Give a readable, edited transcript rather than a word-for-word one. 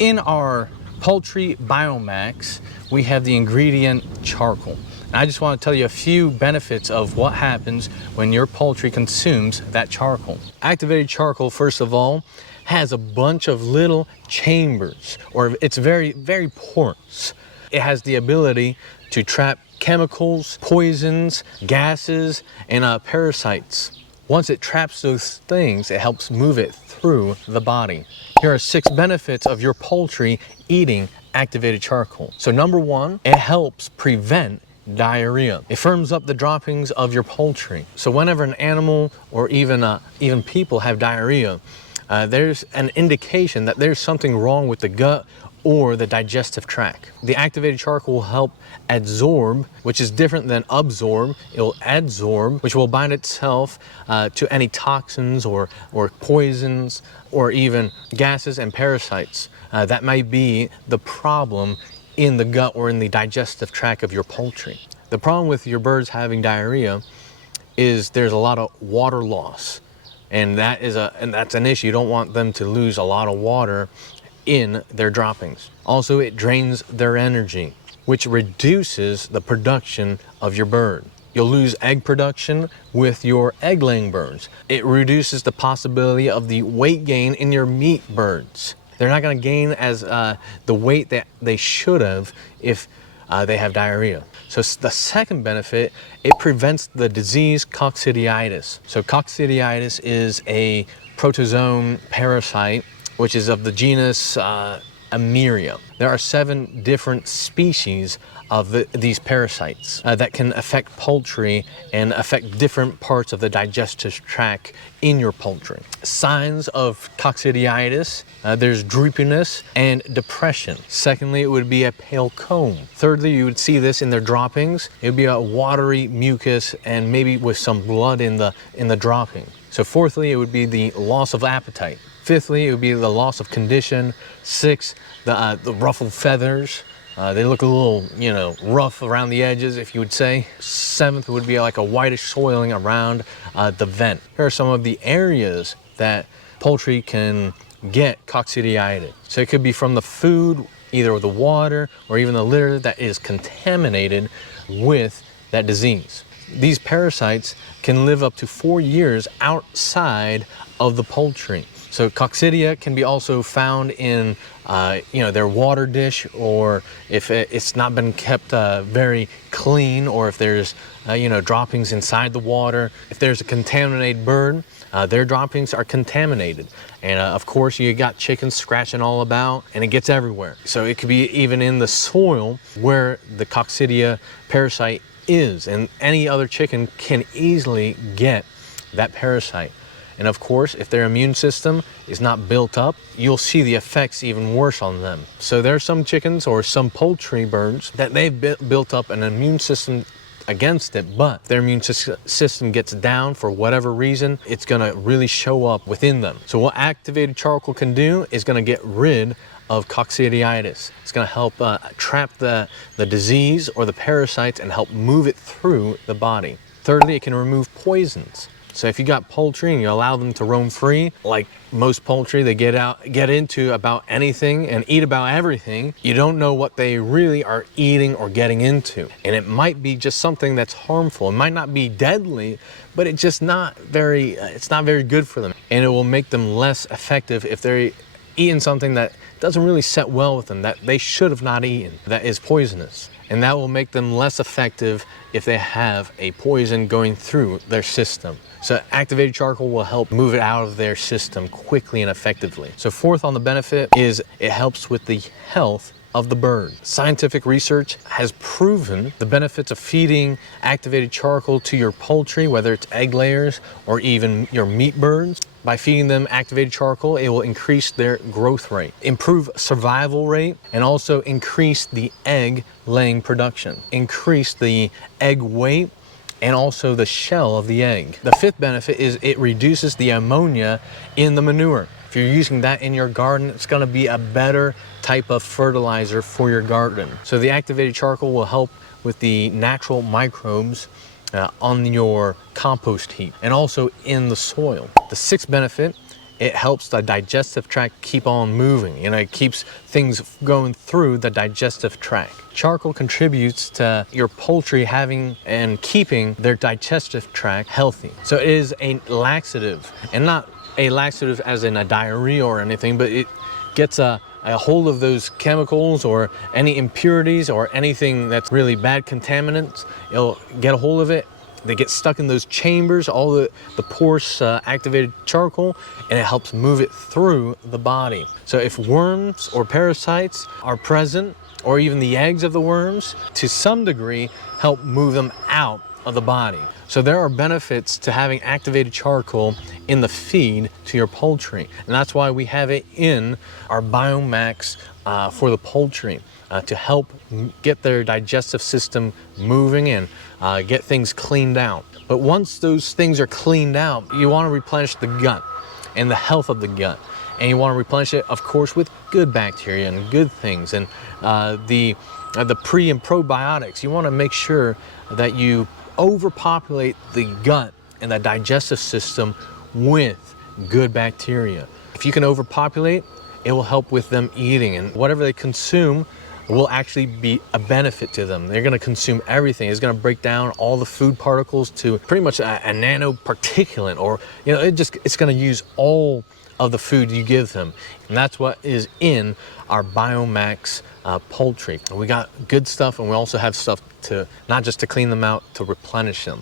In our poultry Biome Max, we have the ingredient charcoal. And I just want to tell you a few benefits of what happens when your poultry consumes that charcoal. Activated charcoal, first of all, has a bunch of little chambers, or it's very, very porous. It has the ability to trap chemicals, poisons, gases, and parasites. Once it traps those things, it helps move it through the body. Here are 6 benefits of your poultry eating activated charcoal. So number 1, it helps prevent diarrhea. It firms up the droppings of your poultry. So whenever an animal or even people have diarrhea, there's an indication that there's something wrong with the gut or the digestive tract. The activated charcoal will help adsorb, which is different than absorb. It will adsorb, which will bind itself to any toxins or poisons or even gases and parasites that may be the problem in the gut or in the digestive tract of your poultry. The problem with your birds having diarrhea is there's a lot of water loss, and that's an issue. You don't want them to lose a lot of water in their droppings. Also, it drains their energy, which reduces the production of your bird. You'll lose egg production with your egg-laying birds. It reduces the possibility of the weight gain in your meat birds. They're not going to gain as the weight that they should have if they have diarrhea. So the second benefit, it prevents the disease coccidioides. So coccidioides is a protozoan parasite which is of the genus Ameria. There are 7 different species of these parasites that can affect poultry and affect different parts of the digestive tract in your poultry. Signs of coccidioides, there's droopiness and depression. Secondly, it would be a pale comb. Thirdly, you would see this in their droppings. It would be a watery mucus and maybe with some blood in the dropping. So fourthly, it would be the loss of appetite. Fifthly, it would be the loss of condition. 6th, the ruffled feathers. They look a little, rough around the edges, if you would say. 7th would be like a whitish soiling around the vent. Here are some of the areas that poultry can get coccidioides. So it could be from the food, either the water or even the litter that is contaminated with that disease. These parasites can live up to 4 years outside of the poultry. So coccidia can be also found in their water dish, or if it's not been kept very clean, or if there's droppings inside the water. If there's a contaminated bird, their droppings are contaminated. And of course you got chickens scratching all about, and it gets everywhere. So it could be even in the soil where the coccidia parasite is, and any other chicken can easily get that parasite. And of course, if their immune system is not built up, you'll see the effects even worse on them. So there are some chickens or some poultry birds that they've built up an immune system against it, but their immune system gets down for whatever reason, it's gonna really show up within them. So what activated charcoal can do is gonna get rid of coccidioides. It's gonna help trap the disease or the parasites and help move it through the body. Thirdly, it can remove poisons. So if you got poultry and you allow them to roam free, like most poultry, they get into about anything and eat about everything. You don't know what they really are eating or getting into. And it might be just something that's harmful. It might not be deadly, but it's just not very good for them. And it will make them less effective if they're eating something that doesn't really set well with them, that they should have not eaten, that is poisonous. And that will make them less effective if they have a poison going through their system. So activated charcoal will help move it out of their system quickly and effectively. So fourth on the benefit is it helps with the health of the bird. Scientific research has proven the benefits of feeding activated charcoal to your poultry, whether it's egg layers or even your meat birds. By feeding them activated charcoal, it will increase their growth rate, improve survival rate, and also increase the egg laying production, increase the egg weight, and also the shell of the egg. The fifth benefit is it reduces the ammonia in the manure. If you're using that in your garden, it's gonna be a better type of fertilizer for your garden. So the activated charcoal will help with the natural microbes on your compost heap and also in the soil. The sixth benefit it helps the digestive tract keep on moving. It keeps things going through the digestive tract. Charcoal contributes to your poultry having and keeping their digestive tract healthy. So it is a laxative, and not a laxative as in a diarrhea or anything, but it gets a hold of those chemicals or any impurities or anything that's really bad contaminants. It'll get a hold of it. They get stuck in those chambers, all the porous activated charcoal, and it helps move it through the body. So if worms or parasites are present, or even the eggs of the worms, to some degree help move them out of the body. So there are benefits to having activated charcoal in the feed to your poultry. And that's why we have it in our Biome Max for the poultry. To help get their digestive system moving and get things cleaned out. But once those things are cleaned out, you want to replenish the gut and the health of the gut. And you want to replenish it, of course, with good bacteria and good things. And the pre and probiotics, you want to make sure that you overpopulate the gut and the digestive system with good bacteria. If you can overpopulate, it will help with them eating, and whatever they consume will actually be a benefit to them. They're going to consume everything. It's going to break down all the food particles to pretty much a nanoparticulate, or it's going to use all of the food you give them. And that's what is in our Biome Max poultry. And we got good stuff, and we also have stuff to not just to clean them out, to replenish them.